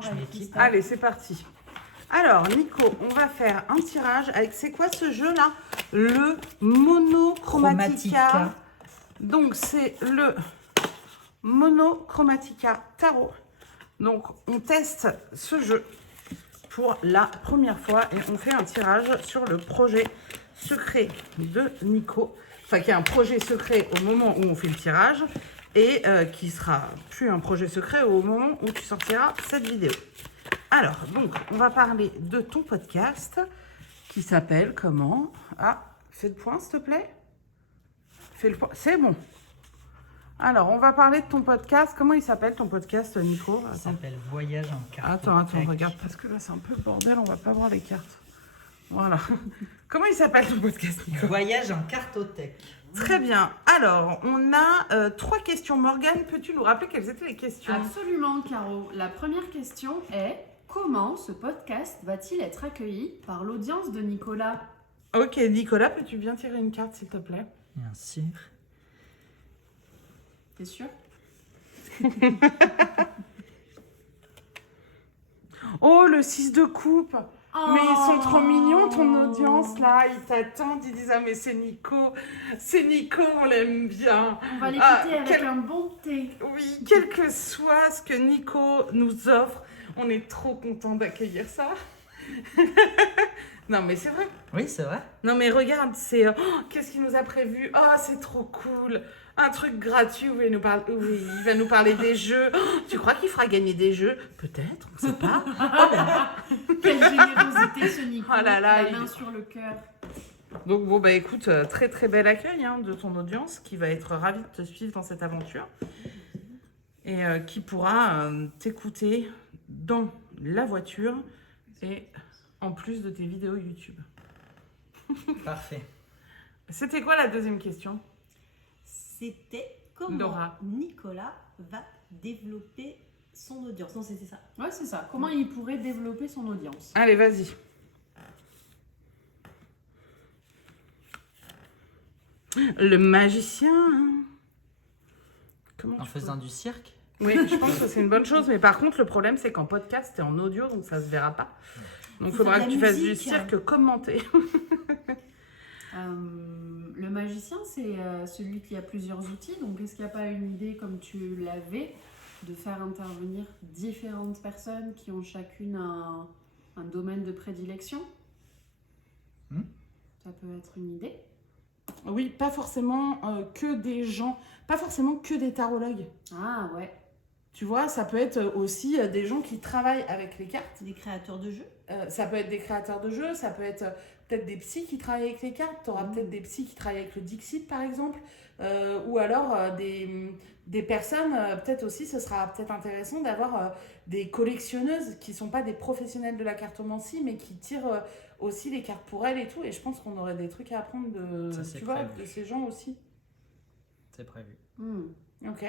Je m'équipe. Allez, c'est parti. Alors, Nico, on va faire un tirage avec, c'est quoi ce jeu-là? Le Monochromatica. Donc, c'est le Monochromatica Tarot. Donc, on teste ce jeu pour la première fois et on fait un tirage sur le projet secret de Nico. Enfin, qui est un projet secret au moment où on fait le tirage et qui sera plus un projet secret au moment où tu sortiras cette vidéo. Alors, donc, on va parler de ton podcast qui s'appelle comment? Ah, fais le point, s'il te plaît. Fais le point, c'est bon. Alors, on va parler de ton podcast. Comment il s'appelle ton podcast, Nico? Il s'appelle Voyage en carte. Attends, regarde, parce que là, c'est un peu le bordel, on va pas voir les cartes. Voilà. Comment il s'appelle ton podcast, Nico? Voyage en cartothèque. Très bien. Alors, on a 3 questions. Morgane, peux-tu nous rappeler quelles étaient les questions? Absolument, Caro. La première question est: comment ce podcast va-t-il être accueilli par l'audience de Nicolas? Ok, Nicolas, peux-tu bien tirer une carte, s'il te plaît? Bien sûr. T'es sûr? Oh, le 6 de coupe. Oh. Mais ils sont trop mignons, ton audience, là. Ils t'attendent, ils disent « Ah, mais c'est Nico, on l'aime bien. » On va l'écouter avec un bon thé. Oui, quel que soit ce que Nico nous offre, on est trop content d'accueillir ça. Non, mais c'est vrai. Oui, c'est vrai. Non, mais regarde, c'est... qu'est-ce qu'il nous a prévu? Oh, c'est trop cool. Un truc gratuit où il va nous parler des jeux. Oh, tu crois qu'il fera gagner des jeux? Peut-être, on ne sait pas. Quelle générosité, ce Nico. Oh là là, la main sur le cœur. Donc bon, bah écoute, très très bel accueil de ton audience qui va être ravie de te suivre dans cette aventure et qui pourra t'écouter dans la voiture et en plus de tes vidéos YouTube. Parfait. C'était quoi la deuxième question? C'était comment Laura. Nicolas va développer son audience. Non, c'était ça. Ouais, c'est ça. Comment il pourrait développer son audience? Allez, vas-y. Le magicien. Comment En tu faisant du cirque. Oui, je pense que c'est une bonne chose, mais par contre, le problème, c'est qu'en podcast, t'es en audio, donc ça se verra pas. Donc, il Faut faudra faire que de tu la fasses du musique. cirque commenté. Le magicien, c'est celui qui a plusieurs outils. Donc, est-ce qu'il n'y a pas une idée, comme tu l'avais, de faire intervenir différentes personnes qui ont chacune un domaine de prédilection? Ça peut être une idée. Oui, pas forcément que des gens, pas forcément que des tarologues. Ah ouais. Tu vois, ça peut être aussi des gens qui travaillent avec les cartes. Des créateurs de jeux. Ça peut être des créateurs de jeux, ça peut être peut-être des psys qui travaillent avec les cartes. Tu auras peut-être des psys qui travaillent avec le Dixit, par exemple. Ou alors des personnes, peut-être aussi, ce sera peut-être intéressant d'avoir des collectionneuses qui ne sont pas des professionnels de la cartomancie, mais qui tirent aussi les cartes pour elles et tout. Et je pense qu'on aurait des trucs à apprendre de, Ça, c'est tu vois, prévu. de ces gens aussi. C'est prévu. Ok.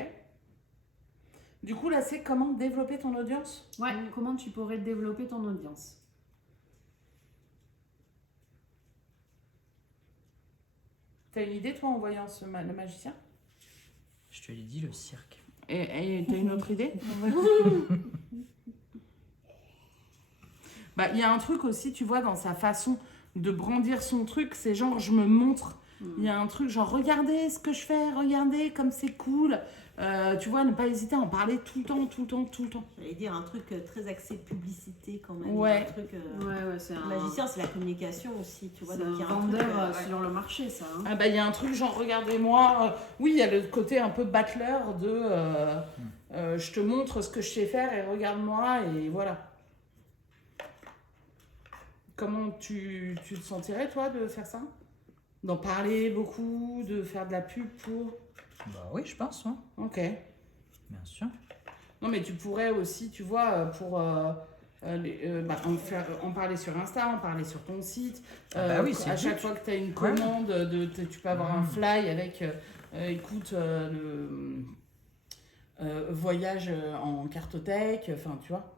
Du coup, là, c'est comment développer ton audience? Ouais, comment tu pourrais développer ton audience? T'as une idée, toi, en voyant le magicien? Je te l'ai dit, le cirque. Et t'as une autre idée? Bah, il y a un truc aussi, tu vois, dans sa façon de brandir son truc, c'est genre, je me montre. Il y a un truc genre, regardez ce que je fais, regardez comme c'est cool. Tu vois, ne pas hésiter à en parler tout le temps. J'allais dire un truc très axé publicité quand même. Ouais. Un truc, Ouais, c'est le un magicien, c'est la communication aussi, tu vois. c'est Donc, il y un a un truc, vendeur ouais. sur le marché, ça. Hein. Ah bah, il y a un truc genre, regardez-moi. Oui, il y a le côté un peu battleur de je te montre ce que je sais faire et regarde-moi et voilà. Comment tu te sentirais, toi, de faire ça? D'en parler beaucoup, de faire de la pub pour... Bah oui, je pense, ouais. Ok. Bien sûr. Non, mais tu pourrais aussi, tu vois, pour en parler sur Insta, en parler sur ton site. Bah oui, c'est à le chaque but. fois que tu as une commande, tu peux avoir un fly avec, écoute, le voyage en cartothèque, enfin, tu vois.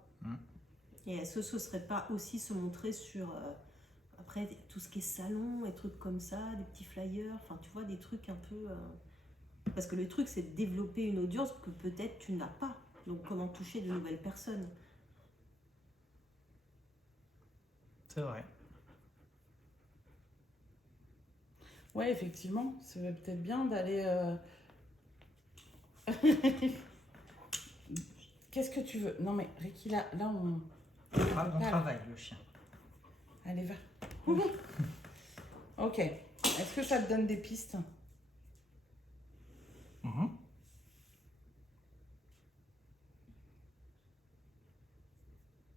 Et est-ce que ce serait pas aussi se montrer sur après tout ce qui est salon et trucs comme ça, des petits flyers, enfin tu vois des trucs un peu parce que le truc c'est de développer une audience que peut-être tu n'as pas. Donc comment toucher de nouvelles personnes. C'est vrai. Ouais, effectivement, c'est peut-être bien d'aller... Qu'est-ce que tu veux? Non mais Ricky, là on... On travaille, le chien. Allez, va. Ok. Est-ce que ça te donne des pistes? Mhm.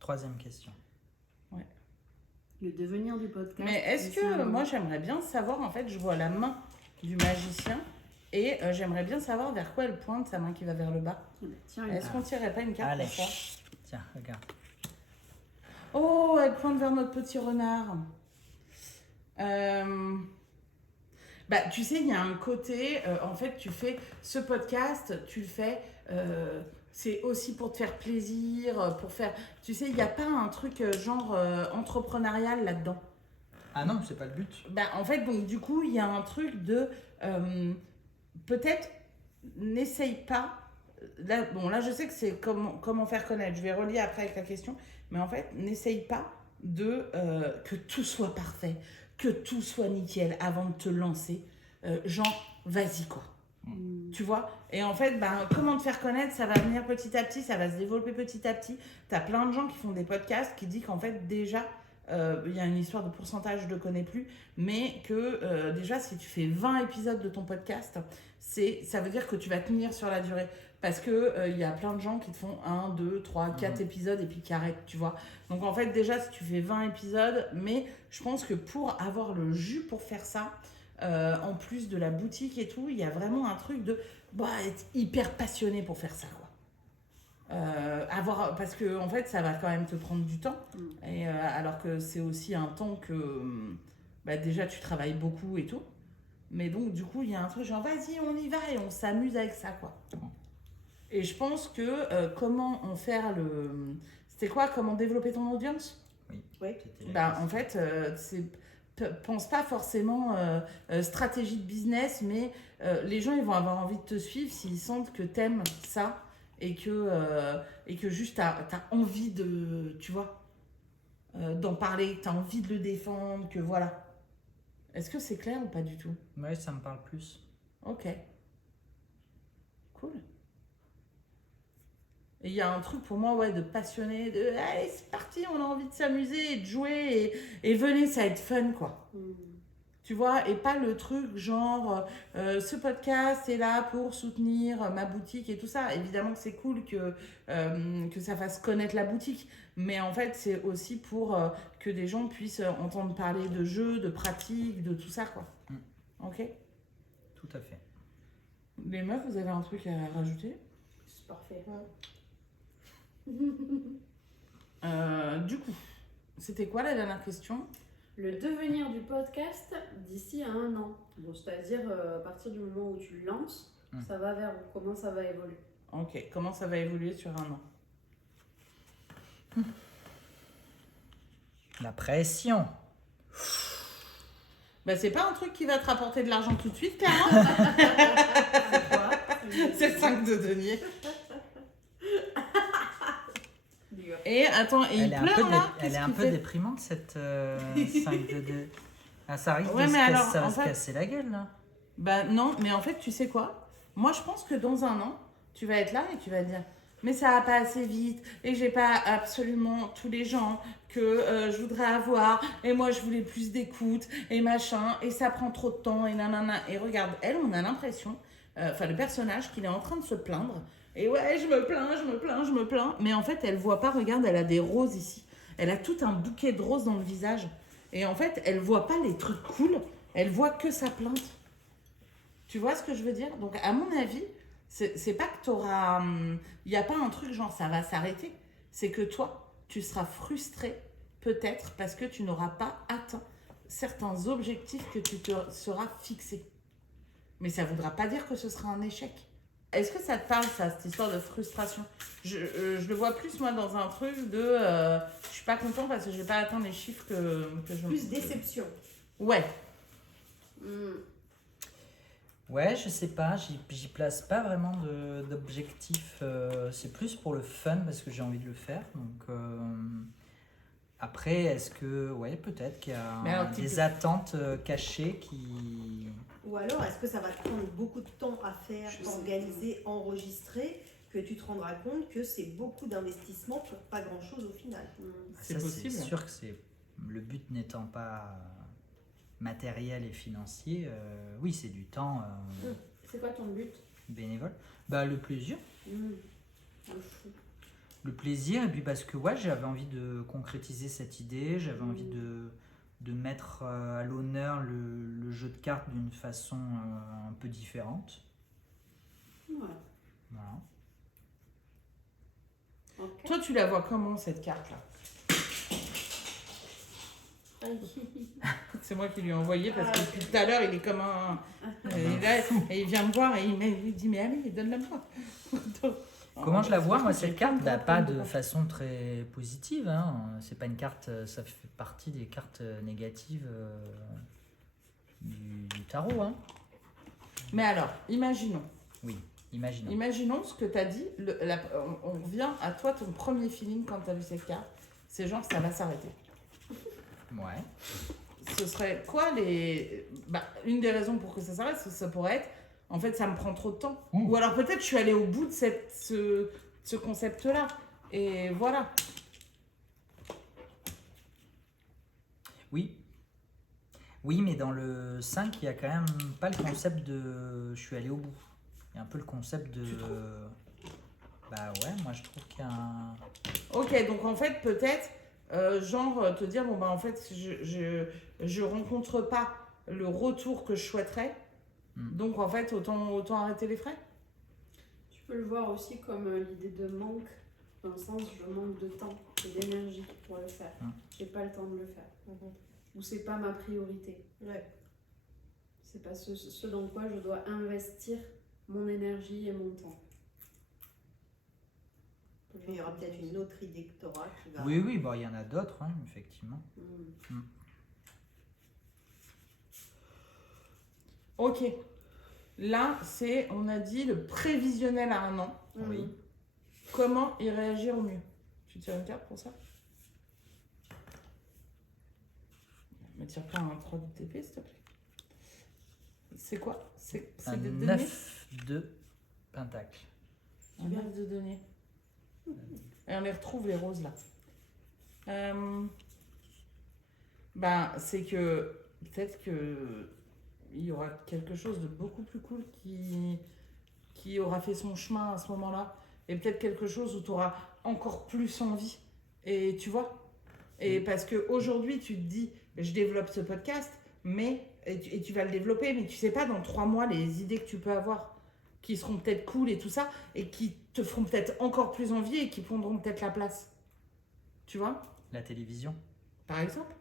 Troisième question. Le devenir du podcast. Mais est-ce d'ici que un an. moi j'aimerais bien savoir, en fait, je vois la main du magicien et j'aimerais bien savoir vers quoi elle pointe sa main qui va vers le bas. Eh ben, tiens, Est-ce qu'on tirerait pas une carte Allez. pour ça? Tiens, regarde. Oh, elle pointe vers notre petit renard. Bah, tu sais, il y a un côté, en fait, tu fais ce podcast, tu le fais, c'est aussi pour te faire plaisir, pour faire... Tu sais, il n'y a pas un truc genre entrepreneurial là-dedans. Ah non, c'est pas le but. Bah, en fait, donc du coup, il y a un truc de... peut-être, n'essaye pas... Là, bon, là, je sais que c'est comment faire connaître. Je vais relier après avec la question. Mais en fait, n'essaye pas de que tout soit parfait, que tout soit nickel avant de te lancer. Genre, vas-y, quoi. Tu vois? Et en fait, ben, comment te faire connaître, ça va venir petit à petit, ça va se développer petit à petit. Tu as plein de gens qui font des podcasts qui disent qu'en fait, déjà, il y a une histoire de pourcentage, je ne le connais plus, mais que déjà, si tu fais 20 épisodes de ton podcast, ça veut dire que tu vas tenir sur la durée. Parce que il y a plein de gens qui te font 1, 2, 3, 4 épisodes et puis qui arrêtent, tu vois. Donc en fait, déjà, si tu fais 20 épisodes, mais je pense que pour avoir le jus pour faire ça, en plus de la boutique et tout, il y a vraiment un truc de être hyper passionné pour faire ça, quoi. Parce que en fait, ça va quand même te prendre du temps. Et, alors que c'est aussi un temps que déjà tu travailles beaucoup et tout. Mais donc, du coup, il y a un truc genre, vas-y, on y va et on s'amuse avec ça, quoi. Et je pense que comment en faire le... C'était quoi? Comment développer ton audience? Oui. C'était la question. En fait, pense pas forcément stratégie de business, mais les gens, ils vont avoir envie de te suivre s'ils sentent que t'aimes ça et que juste t'as envie de, tu vois, d'en parler, que t'as envie de le défendre, que voilà. Est-ce que c'est clair ou pas du tout? Ouais, ça me parle plus. Ok. Cool. Et il y a un truc pour moi, de passionné, de allez, c'est parti, on a envie de s'amuser et de jouer et venez, ça va être fun, quoi. Tu vois, et pas le truc genre ce podcast est là pour soutenir ma boutique et tout ça. Évidemment que c'est cool que ça fasse connaître la boutique, mais en fait, c'est aussi pour que des gens puissent entendre parler de jeux, de pratiques, de tout ça, quoi. Ok? Tout à fait. Les meufs, vous avez un truc à rajouter? C'est parfait. Du coup, c'était quoi la dernière question? Le devenir du podcast d'ici à un an. Bon, c'est-à-dire, à partir du moment où tu le lances, ça va vers comment ça va évoluer. Ok, comment ça va évoluer sur un an? La pression. C'est pas un truc qui va te rapporter de l'argent tout de suite, clairement. C'est quoi? C'est le 5 de denier. Et attends, et il pleure là? Elle est un peu déprimante cette 5 de... Ah, ça risque Ouais, de mais alors, ça va en se fait- casser la gueule là. Non, mais en fait, tu sais quoi? Moi, je pense que dans un an, tu vas être là et tu vas dire mais ça va pas assez vite et j'ai pas absolument tous les gens que je voudrais avoir et moi je voulais plus d'écoute et machin et ça prend trop de temps et nanana. Et regarde, elle, on a l'impression, le personnage, qu'il est en train de se plaindre et ouais, je me plains, mais en fait, elle voit pas, regarde, elle a des roses ici. Elle a tout un bouquet de roses dans le visage et en fait, elle voit pas les trucs cool, elle voit que sa plainte. Tu vois ce que je veux dire? Donc, à mon avis, c'est pas que t'auras... Il n'y a pas un truc genre ça va s'arrêter. C'est que toi, tu seras frustré, peut-être, parce que tu n'auras pas atteint certains objectifs que tu te seras fixé. Mais ça ne voudra pas dire que ce sera un échec. Est-ce que ça te parle, ça, cette histoire de frustration? Je le vois plus, moi, dans un truc de... je suis pas content parce que je n'ai pas atteint les chiffres que je... Plus déception. Ouais. Ouais, je sais pas, j'y place pas vraiment d'objectif. C'est plus pour le fun parce que j'ai envie de le faire. Donc, Après, est-ce que, ouais, peut-être qu'il y a Mais alors, des attentes cachées qui... Ou alors, est-ce que ça va te prendre beaucoup de temps à faire, Je sais organiser, enregistrer, que tu te rendras compte que c'est beaucoup d'investissement pour pas grand-chose au final. C'est Ça, possible. C'est sûr que c'est le but n'étant pas matériel et financier. Oui, c'est du temps C'est quoi ton but? bénévole. Bah, le plaisir. Le fou. Le plaisir, et puis parce que ouais, j'avais envie de concrétiser cette idée, j'avais envie de mettre à l'honneur le jeu de cartes d'une façon un peu différente. Ouais. Voilà. Ok. Toi, tu la vois comment cette carte-là? C'est moi qui lui ai envoyé parce que depuis tout à l'heure, il est comme un. Et là, et il vient me voir et il dit mais allez, donne-la-moi. Comment je la vois, moi, cette carte? Bah, Pas de façon très positive. Hein. C'est pas une carte, ça fait partie des cartes négatives du tarot. Hein. Mais alors, imaginons. Oui, imaginons. Imaginons ce que tu as dit. On vient à toi, ton premier feeling quand tu as vu cette carte. C'est genre, ça va s'arrêter. Ouais. Ce serait quoi les. Bah, une des raisons pour que ça s'arrête, ça pourrait être. En fait, ça me prend trop de temps. Ou alors peut-être je suis allée au bout de ce concept-là. Et voilà. Oui. Oui, mais dans le 5, il y a quand même pas le concept de je suis allé au bout. Il y a un peu le concept de. Bah ouais, moi je trouve qu'il y a un. Ok, donc en fait, peut-être, genre, te dire, bon, bah en fait, je rencontre pas le retour que je souhaiterais. Donc en fait, autant arrêter les frais. Tu peux le voir aussi comme l'idée de manque, dans le sens je manque de temps et d'énergie pour le faire. J'ai pas le temps de le faire. Ou c'est pas ma priorité. Ouais. C'est pas ce dans quoi je dois investir mon énergie et mon temps. Il y aura peut-être une autre idée que tu auras qui va. Oui, oui, bon, il y en a d'autres, hein, effectivement. Ok. Là, c'est, on a dit, le prévisionnel à 1 an. Oui. Comment y réagir au mieux? Tu tires une carte pour ça? Ne me tire pas un 3 de TP, s'il te plaît. C'est quoi? C'est Un des deniers? 9 de pentacle. Un 9 de deniers. Et on les retrouve, les roses, là. Ben, c'est que peut-être que il y aura quelque chose de beaucoup plus cool qui aura fait son chemin à ce moment-là. Et peut-être quelque chose où tu auras encore plus envie. Et tu vois? Et parce qu'aujourd'hui, tu te dis, je développe ce podcast, mais, et tu vas le développer, mais tu sais pas dans 3 mois les idées que tu peux avoir qui seront peut-être cool et tout ça, et qui te feront peut-être encore plus envie et qui prendront peut-être la place. Tu vois? La télévision, Par exemple.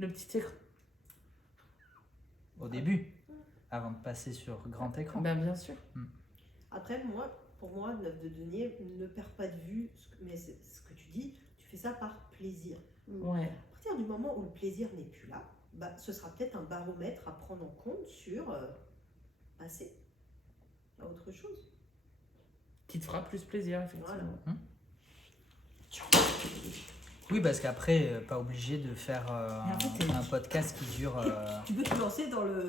Le petit écran. au début, avant de passer sur grand écran. Ben bien sûr. Après, pour moi, 9 de denier, ne perds pas de vue, mais c'est ce que tu dis, tu fais ça par plaisir. Ouais. À partir du moment où le plaisir n'est plus là, bah, ce sera peut-être un baromètre à prendre en compte sur passer à autre chose. Qui te fera plus plaisir, effectivement. Voilà. Oui, parce qu'après, pas obligé de faire en fait, un podcast qui dure, Tu peux te lancer dans le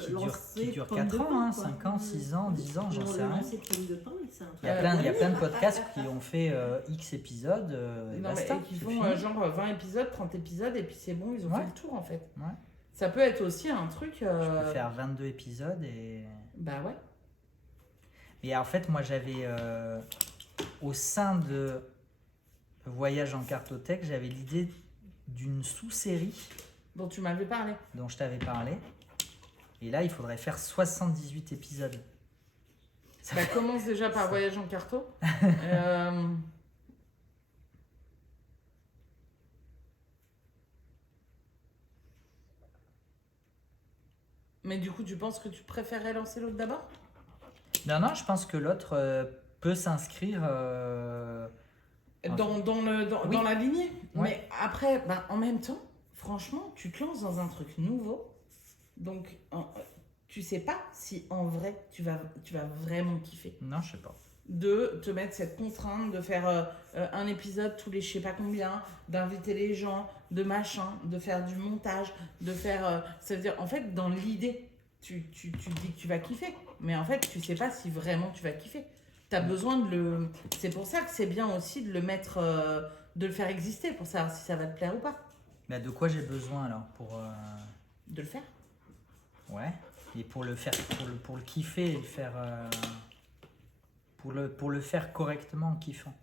qui dure pomme 4 de ans, pain, hein, quoi. 5 ans, 6 ans, 10 ans, j'en sais rien. Lancer pomme de pain, c'est un truc. Il y a plein de podcasts qui ont fait X épisodes, et Non, basta, mais, et qui c'est font fini. genre 20 épisodes, 30 épisodes, et puis c'est bon, ils ont Ouais. fait le tour en fait. Ouais. Ça peut être aussi un truc. Je peux faire 22 épisodes et... Bah ouais. Et en fait, moi, j'avais, au sein de Voyage en cartothèque, j'avais l'idée d'une sous-série Dont tu m'avais parlé. dont je t'avais parlé. Et là, il faudrait faire 78 épisodes. Ça commence déjà par Voyage en carto. Mais du coup, tu penses que tu préférerais lancer l'autre d'abord? Non, non, je pense que l'autre peut s'inscrire... Dans Oui. la lignée. Ouais. Mais après, bah, en même temps, franchement, tu te lances dans un truc nouveau. Donc, tu sais pas si en vrai, tu vas vraiment kiffer. Non, je sais pas. de te mettre cette contrainte de faire un épisode tous les je sais pas combien, d'inviter les gens, de machin, de faire du montage, de faire... ça veut dire, en fait, dans l'idée, tu te dis que tu vas kiffer, mais en fait, tu sais pas si vraiment tu vas kiffer. T'as besoin de le... C'est pour ça que c'est bien aussi de le mettre, de le faire exister, pour savoir si ça va te plaire ou pas. Bah, de quoi j'ai besoin alors pour. De le faire. Ouais. Et pour le faire, pour le kiffer et le faire. Pour le faire correctement en kiffant.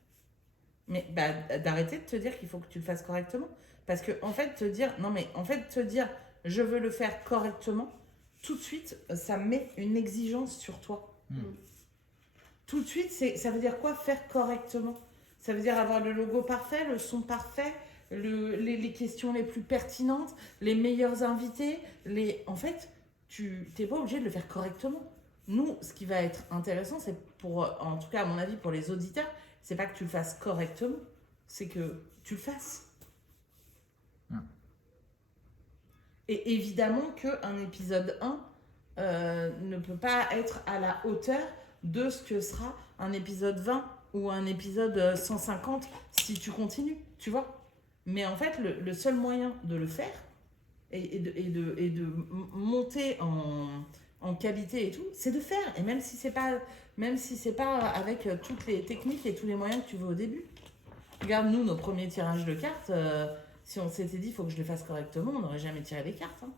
Mais bah, d'arrêter de te dire qu'il faut que tu le fasses correctement. Parce que, en fait, te dire, je veux le faire correctement, tout de suite, ça met une exigence sur toi. Tout de suite, ça veut dire quoi faire correctement? Ça veut dire avoir le logo parfait, le son parfait, les questions les plus pertinentes, les meilleurs invités. En fait, tu n'es pas obligé de le faire correctement. Nous, ce qui va être intéressant, c'est en tout cas à mon avis pour les auditeurs, c'est pas que tu le fasses correctement, c'est que tu le fasses. Et évidemment qu'un épisode 1 ne peut pas être à la hauteur de ce que sera un épisode 20 ou un épisode 150 si tu continues, tu vois. Mais en fait, le seul moyen de le faire et de monter en qualité et tout, c'est de faire. Et même si c'est pas avec toutes les techniques et tous les moyens que tu veux au début. Regarde, nous, nos premiers tirages de cartes, si on s'était dit, il faut que je les fasse correctement, on n'aurait jamais tiré les cartes. Hein.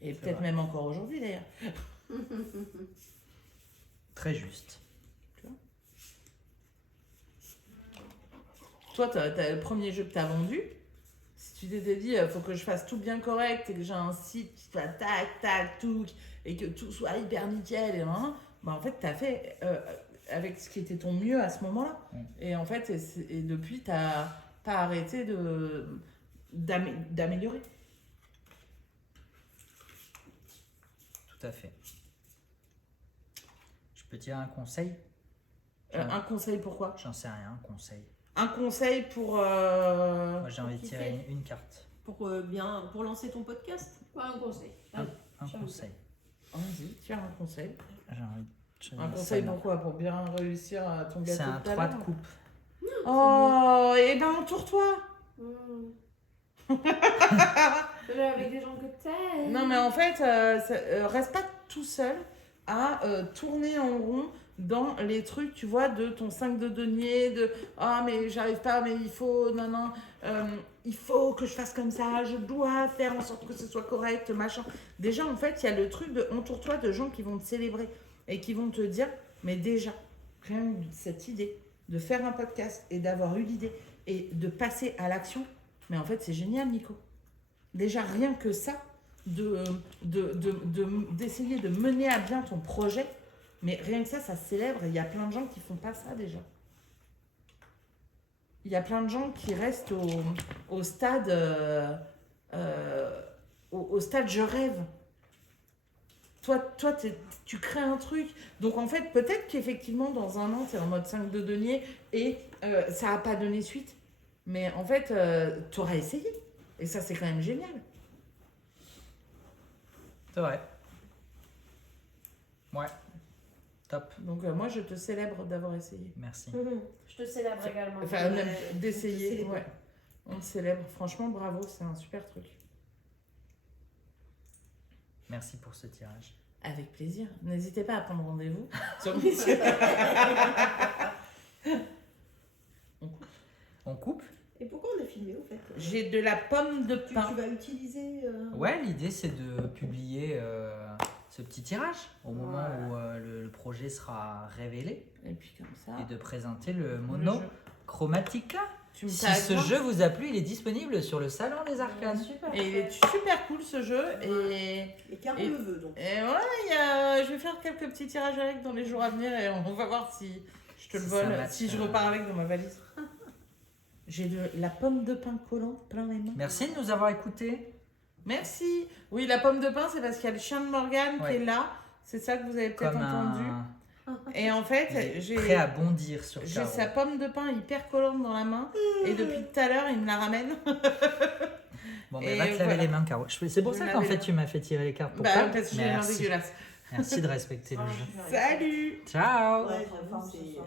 Et peut-être même encore aujourd'hui, d'ailleurs. Très juste. Toi, t'as le premier jeu que tu as vendu. Si tu t'étais dit, il faut que je fasse tout bien correct et que j'ai un site qui soit tac, tac, tout, et que tout soit hyper nickel, bah en fait, tu as fait avec ce qui était ton mieux à ce moment-là. Et en fait, et depuis, tu n'as pas arrêté d'améliorer. Tout à fait. Je peux te dire un conseil? Un conseil pourquoi? J'en sais rien, un conseil. Un conseil pour... Moi, j'ai envie de tirer une carte. Pour lancer ton podcast. Un conseil. Un J'ai conseil. Vas-y, tire un conseil. J'ai envie de choisir Un conseil celle-là. pour quoi? Pour bien réussir à ton gâteau C'est un tout à 3 de l'heure. coupe. Oh, et ben entoure-toi. Avec des gens que t'aimes. Non, mais en fait, reste pas tout seul à tourner en rond dans les trucs, tu vois, de ton 5 de denier, de « Ah, mais j'arrive pas, mais il faut, il faut que je fasse comme ça, je dois faire en sorte que ce soit correct, machin. » Déjà, en fait, il y a le truc de entoure-toi de gens qui vont te célébrer et qui vont te dire « Mais déjà, rien que cette idée de faire un podcast et d'avoir eu l'idée et de passer à l'action, mais en fait, c'est génial, Nico. Déjà, rien que ça, d'essayer de mener à bien ton projet, mais rien que ça se célèbre. Et il y a plein de gens qui font pas ça déjà. Il y a plein de gens qui restent au stade au stade je rêve. Toi tu crées un truc. Donc en fait, peut-être qu'effectivement, dans un an, tu es en mode 5 de denier et ça n'a pas donné suite. Mais en fait, tu auras essayé. Et ça, c'est quand même génial. C'est vrai. Ouais. Top. Donc moi, je te célèbre d'avoir essayé. Merci. Je te célèbre également. Enfin, même Ouais, d'essayer. on te célèbre. Ouais. On te célèbre. Franchement, bravo, c'est un super truc. Merci pour ce tirage. Avec plaisir. N'hésitez pas à prendre rendez-vous sur mes On coupe? Et pourquoi on a filmé au fait? J'ai de la pomme de Tu pain. vas utiliser. Ouais, l'idée c'est de publier ce petit tirage au moment où le projet sera révélé Et puis comme ça. et de présenter le le mono jeu. chromatica. Tu me Si tagues, ce hein. jeu vous a plu, il est disponible sur le salon des arcanes. Super. Et il est super cool ce jeu. Et Caro Et- le veut donc. voilà, je vais faire quelques petits tirages avec dans les jours à venir et on va voir si je te le Si vole, ça match, si je repars avec dans ma valise. J'ai de la pomme de pain collante plein les mains. Merci de nous avoir écoutés. Merci. Oui, la pomme de pain, c'est parce qu'il y a le chien de Morgane Ouais. qui est là. C'est ça que vous avez peut-être Comme entendu. un... Et en Il fait, est prêt à bondir sur j'ai Caro. sa pomme de pain hyper collante dans la main. Et depuis tout à l'heure, il me la ramène. Bon, Et mais va te laver voilà. les mains, Caro. C'est pour Je ça vais qu'en laver fait les tu m'as fait tirer les cartes pour Bah, ça. parce que j'ai les mains Merci. dégueulasses. Merci de respecter le jeu. Salut! Ciao. Ouais, Ouais, j'avoue, forme ce c'est- soir.